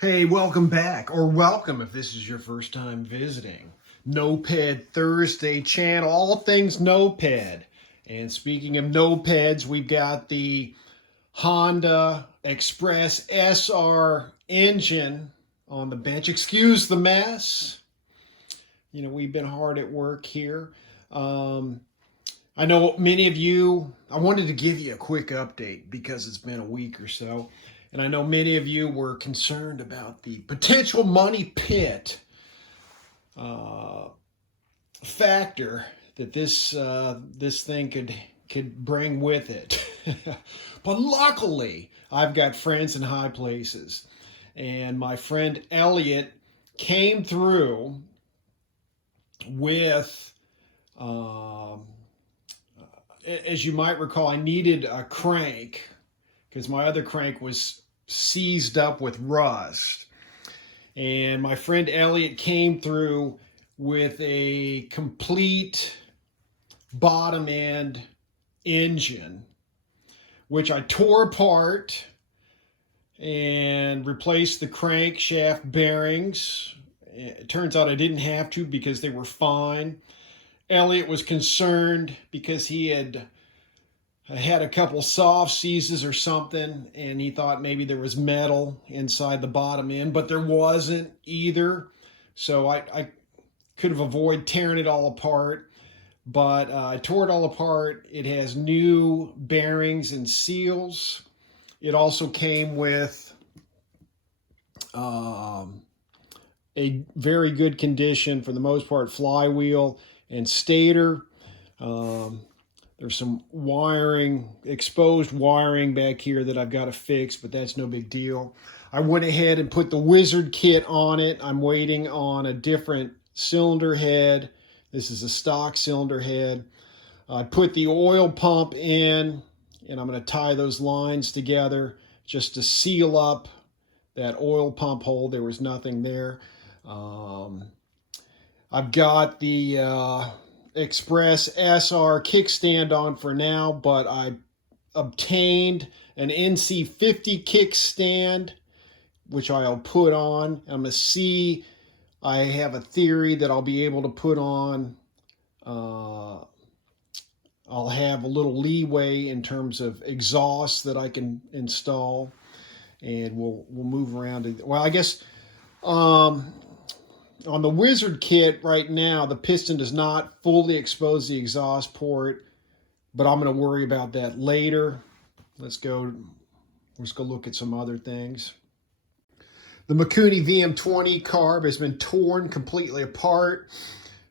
Hey, welcome back, or welcome if this is your first time visiting. Noped Thursday channel, all things Noped. And speaking of Nopeds, we've got the Honda Express SR engine on the bench. Excuse the mess. You know, we've been hard at work here. I know many of you, I wanted to give you a quick update because it's been a week or so. And I know many of you were concerned about the potential money pit factor that this thing could bring with it. But luckily, I've got friends in high places. And my friend Elliott came through with as you might recall, I needed a crank because my other crank was seized up with rust. And my friend Elliott came through with a complete bottom end engine, which I tore apart and replaced the crankshaft bearings. It turns out I didn't have to because they were fine. Elliott was concerned because he had a couple soft seizes or something, and he thought maybe there was metal inside the bottom end, but there wasn't either. So I could have avoided tearing it all apart, but I tore it all apart. It has new bearings and seals. It also came with a very good condition, for the most part, flywheel and stator. There's some wiring, exposed wiring back here that I've got to fix, but that's no big deal. I went ahead and put the Wizard kit on it. I'm waiting on a different cylinder head. This is a stock cylinder head. I put the oil pump in, and I'm going to tie those lines together just to seal up that oil pump hole. There was nothing there. I've got the Express SR kickstand on for now, but I obtained an NC50 kickstand, which I'll put on. I'm going to see, I have a theory that I'll be able to put on, I'll have a little leeway in terms of exhaust that I can install, and we'll move around. Well, I guess on the Wizard kit right now, the piston does not fully expose the exhaust port, but I'm going to worry about that later. Let's go look at some other things. The Mikuni VM20 carb has been torn completely apart.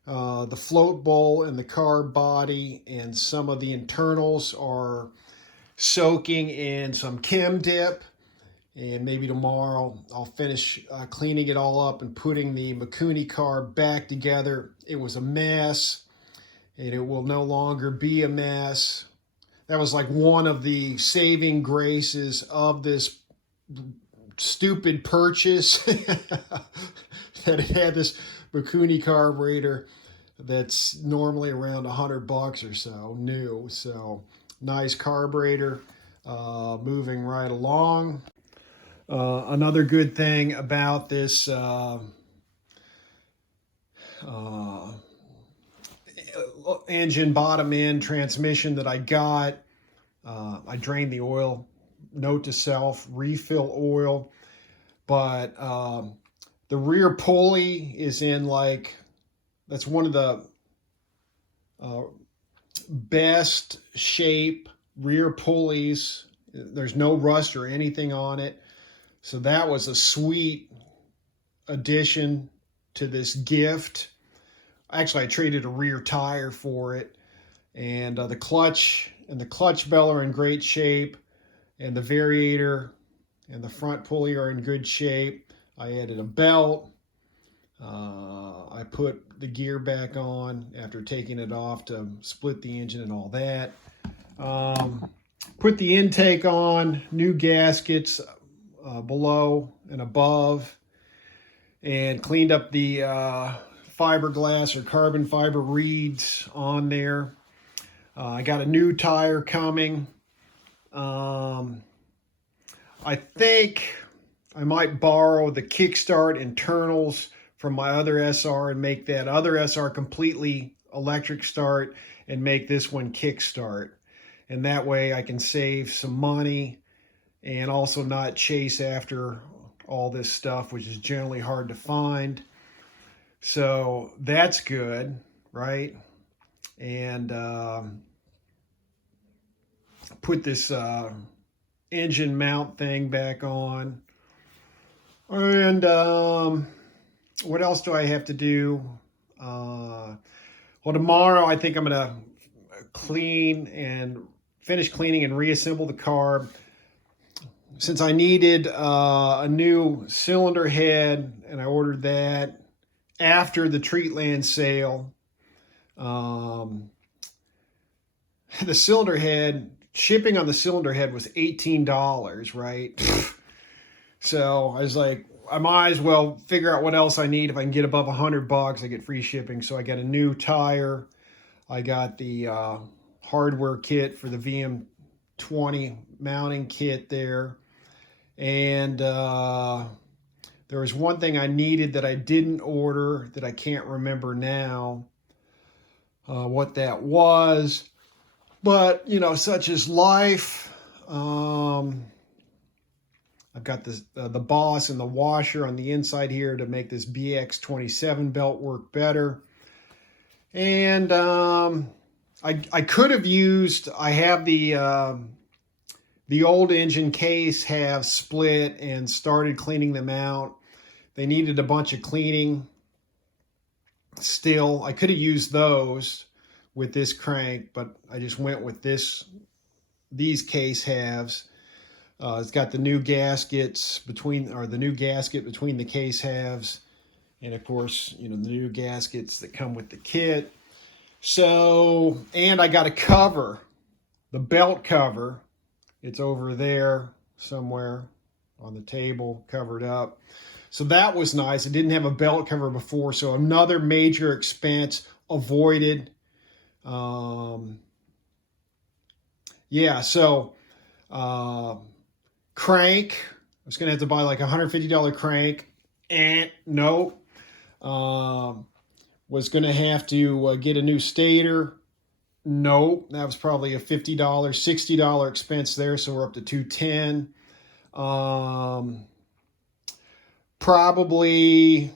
The float bowl and the carb body and some of the internals are soaking in some chem dip. And maybe tomorrow I'll finish cleaning it all up and putting the Mikuni carb back together. It was a mess, and it will no longer be a mess. That was like one of the saving graces of this stupid purchase, that it had this Mikuni carburetor that's normally around $100 or so, new. So nice carburetor, moving right along. Another good thing about this engine bottom end transmission that I got, I drained the oil, note to self, refill oil, but the rear pulley is in that's one of the best shape rear pulleys. There's no rust or anything on it. So that was a sweet addition to this gift. Actually, I traded a rear tire for it. And the clutch and the clutch bell are in great shape. And the variator and the front pulley are in good shape. I added a belt. I put the gear back on after taking it off to split the engine and all that. Put the intake on, new gaskets below and above, and cleaned up the fiberglass or carbon fiber reeds on there. I got a new tire coming. I think I might borrow the kickstart internals from my other SR and make that other SR completely electric start and make this one kickstart. And that way I can save some money and also not chase after all this stuff, which is generally hard to find. So that's good, right? And put this engine mount thing back on. And what else do I have to do? Well, tomorrow I think I'm going to finish cleaning and reassemble the car. Since I needed a new cylinder head, and I ordered that after the Treatland sale. The cylinder head, shipping on the cylinder head was $18, right? So I was like, I might as well figure out what else I need. If I can get above $100, I get free shipping. So I got a new tire. I got the hardware kit for the VM20 mounting kit there. And there was one thing I needed that I didn't order that I can't remember now what that was. But, you know, such is life. I've got this, the boss and the washer on the inside here to make this BX27 belt work better. And I could have used, I have the old engine case have split and started cleaning them out. They needed a bunch of cleaning still. I could have used those with this crank, but I just went with these case halves. It's got the new gaskets the new gasket between the case halves, and of course, you know, the new gaskets that come with the kit. So, and I got a cover, the belt cover. It's over there somewhere on the table, covered up. So that was nice. I didn't have a belt cover before, so another major expense avoided. Yeah, so crank. I was going to have to buy like a $150 crank. Nope. Was going to have to get a new stator. Nope. That was probably a $50, $60 expense there, so we're up to $210. Probably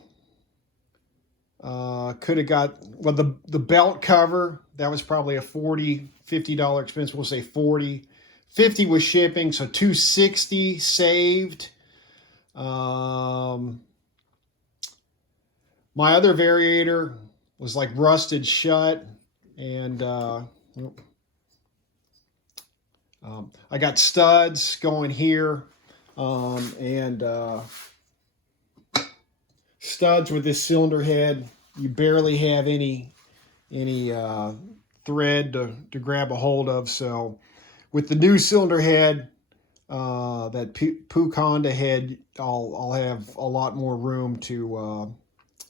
could have got, well, the belt cover, that was probably a $40, $50 expense. We'll say $40. $50 was shipping, so $260 saved. My other variator was like rusted shut, and I got studs going here, and studs with this cylinder head. You barely have any thread to grab a hold of. So with the new cylinder head, that Puch Honda head, I'll have a lot more room to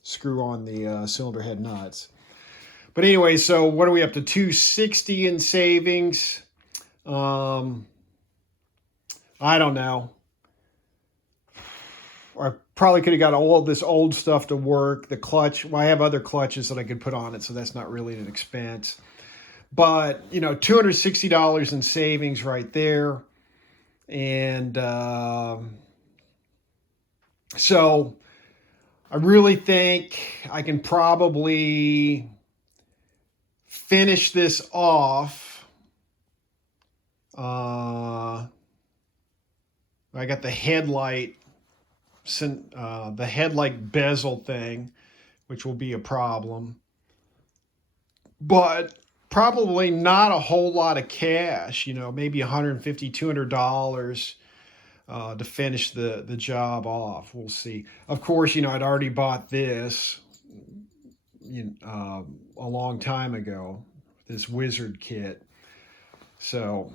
screw on the cylinder head nuts. But anyway, so what are we up to? $260 in savings. I don't know. I probably could have got all of this old stuff to work. The clutch, well, I have other clutches that I could put on it, so that's not really an expense. But, you know, $260 in savings right there. And so I really think I can probably finish this off. I got the headlight bezel thing, which will be a problem. But probably not a whole lot of cash, you know, maybe $150, $200 to finish the job off. We'll see. Of course, you know, I'd already bought this a long time ago, this Wizard kit. So,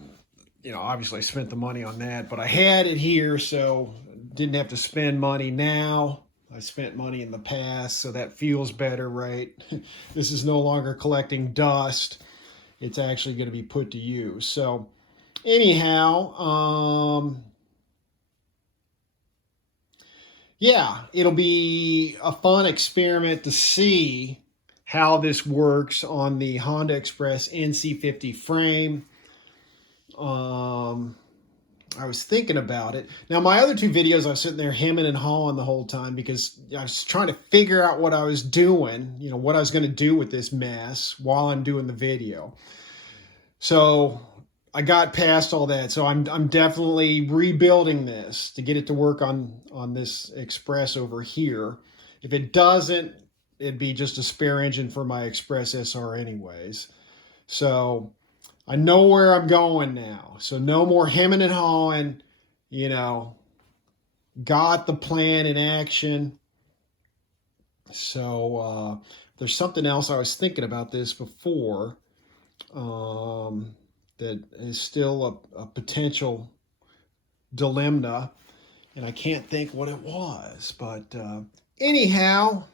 you know, obviously I spent the money on that, but I had it here, so didn't have to spend money now. I spent money in the past, so that feels better, right? This is no longer collecting dust. It's actually going to be put to use. So anyhow, yeah, it'll be a fun experiment to see how this works on the Honda Express NC50 frame. I was thinking about it. Now, my other two videos, I was sitting there hemming and hawing the whole time because I was trying to figure out what I was doing, you know, what I was going to do with this mess while I'm doing the video. So I got past all that. So I'm definitely rebuilding this to get it to work on this Express over here. If it doesn't, it'd be just a spare engine for my Express SR anyways. So I know where I'm going now. So no more hemming and hawing, you know, got the plan in action. So there's something else I was thinking about this before that is still a potential dilemma, and I can't think what it was. But anyhow,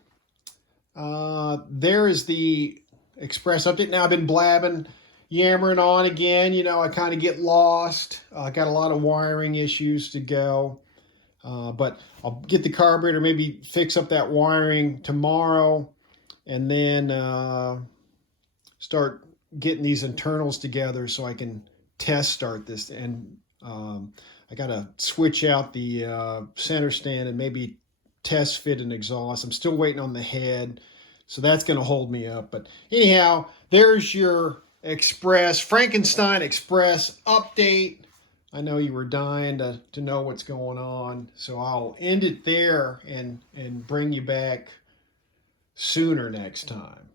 there is the Express update. Now I've been blabbing, yammering on again. You know, I kind of get lost. I got a lot of wiring issues to go. But I'll get the carburetor, maybe fix up that wiring tomorrow, and then start getting these internals together so I can test start this. And I got to switch out the center stand and maybe test fit an exhaust. I'm still waiting on the head, so that's going to hold me up. But anyhow, there's your Express, Frankenstein Express update. I know you were dying to know what's going on, so I'll end it there and bring you back sooner next time.